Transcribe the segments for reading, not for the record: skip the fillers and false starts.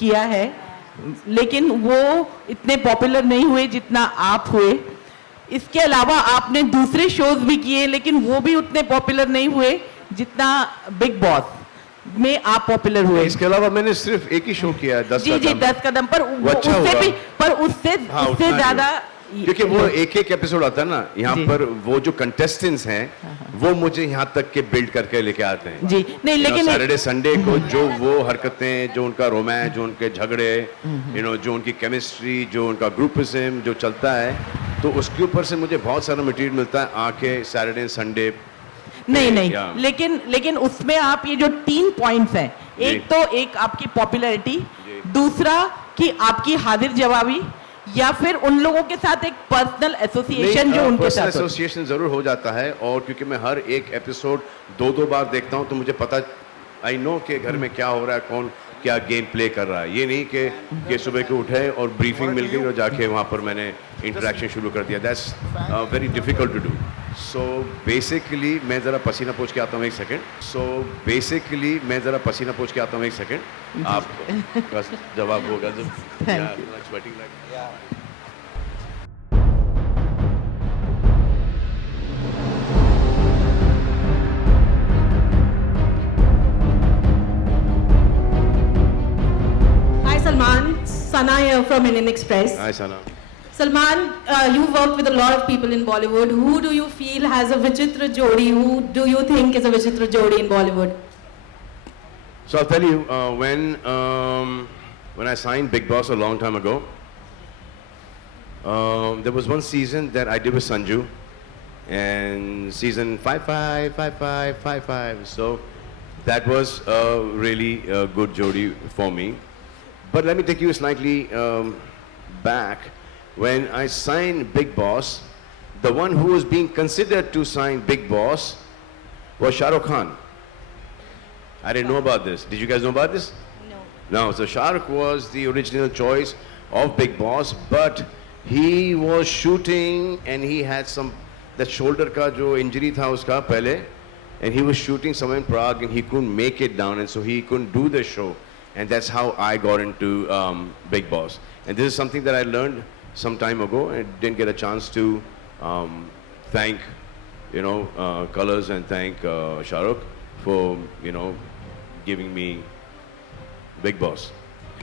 किया है, लेकिन वो इतने पॉपुलर नहीं हुए जितना आप हुए। इसके अलावा आपने दूसरे शोज भी किए, लेकिन वो भी उतने पॉपुलर नहीं हुए जितना बिग बॉस में आप पॉपुलर हुए। इसके अलावा मैंने सिर्फ एक ही शो किया है, 10 जी जी, 10 कदम पर वो अच्छा उससे हुआ। भी, पर उससे हाँ, उससे उतना ज्यादा, क्योंकि वो एक एक एपिसोड आता है ना, यहाँ जी। पर वो जो कंटेस्टेंट्स हैं वो मुझे यहाँ तक के बिल्ड करके लेके आते हैं। जी नहीं, लेकिन सैटरडे संडे को जो वो हरकतें, जो उनका रोमांस, जो उनके झगड़े, जो उनकी केमिस्ट्री, जो उनका ग्रुपिज्म जो चलता है, तो उसके ऊपर से मुझे बहुत सारा मटेरियल मिलता है आके सैटरडे संडे। नहीं नहीं, या लेकिन उसमें आप ये जो 3 पॉइंट्स हैं, एक तो एक आपकी पॉपुलैरिटी, दूसरा कि आपकी हाजिर जवाबी, या फिर उन लोगों के साथ एक पर्सनल एसोसिएशन जो उनके साथ होता है। एसोसिएशन जरूर हो जाता है, और क्योंकि मैं हर एक एपिसोड 2-2 बार देखता हूँ, तो मुझे पता, आई नो कि घर में क्या हो रहा है, कौन क्या गेम प्ले कर रहा है। ये नहीं कि सुबह को उठे और ब्रीफिंग मिल गई और जाके वहाँ पर मैंने इंटरेक्शन शुरू कर दिया। That's very difficult to do. So basically मैं ज़रा पसीना पोंछ के आता हूँ, एक सेकंड। आप बस जवाब होगा जब sweating like Hi Salman, Sana here from Indian Express. Hi Sana. Salman, you worked with a lot of people in Bollywood. Who do you feel has a Vichitra Jodi? Who do you think is a Vichitra Jodi in Bollywood? So I'll tell you, when I signed Big Boss a long time ago, there was one season that I did with Sanju, and season 55. So that was a really good Jodi for me. But let me take you slightly back. When I signed Big Boss, the one who was being considered to sign Big Boss was Shah Rukh Khan. I didn't know about this. Did you guys know about this? No. So Shah Rukh was the original choice of Big Boss, but he was shooting and he had that shoulder ka jo injury tha uska pehle, and he was shooting somewhere in Prague and he couldn't make it down, and so he couldn't do the show. And that's how I got into Big Boss. And this is something that I learned some time ago, and didn't get a chance to thank, Colors, and thank Shah Rukh for, giving me Big Boss.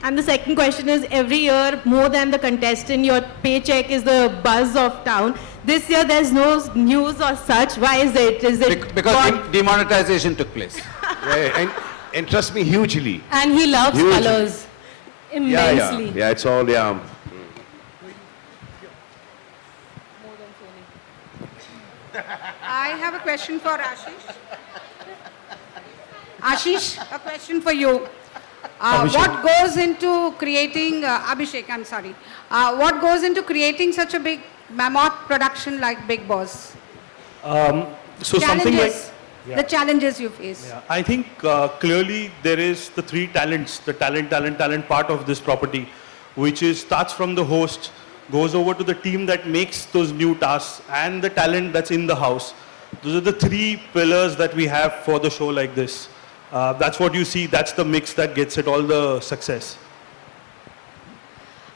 And the second question is, every year, more than the contestant, your paycheck is the buzz of town. This year, there's no news or such. Why is it? Is it because demonetization took place. Yeah, and trust me, hugely. And he loves Hugely. Colors immensely. Yeah, it's all, yeah. I have a question for Ashish. Ashish, a question for you. What goes into creating, Abhishek, I'm sorry. What goes into creating such a big mammoth production like Big Boss? So something like, The challenges you face. yeah, I think clearly there is the 3 talents, the talent part of this property, which starts from the host, goes over to the team that makes those new tasks, and the talent that's in the house. Those are the 3 pillars that we have for the show like this. That's what you see, that's the mix that gets it all the success.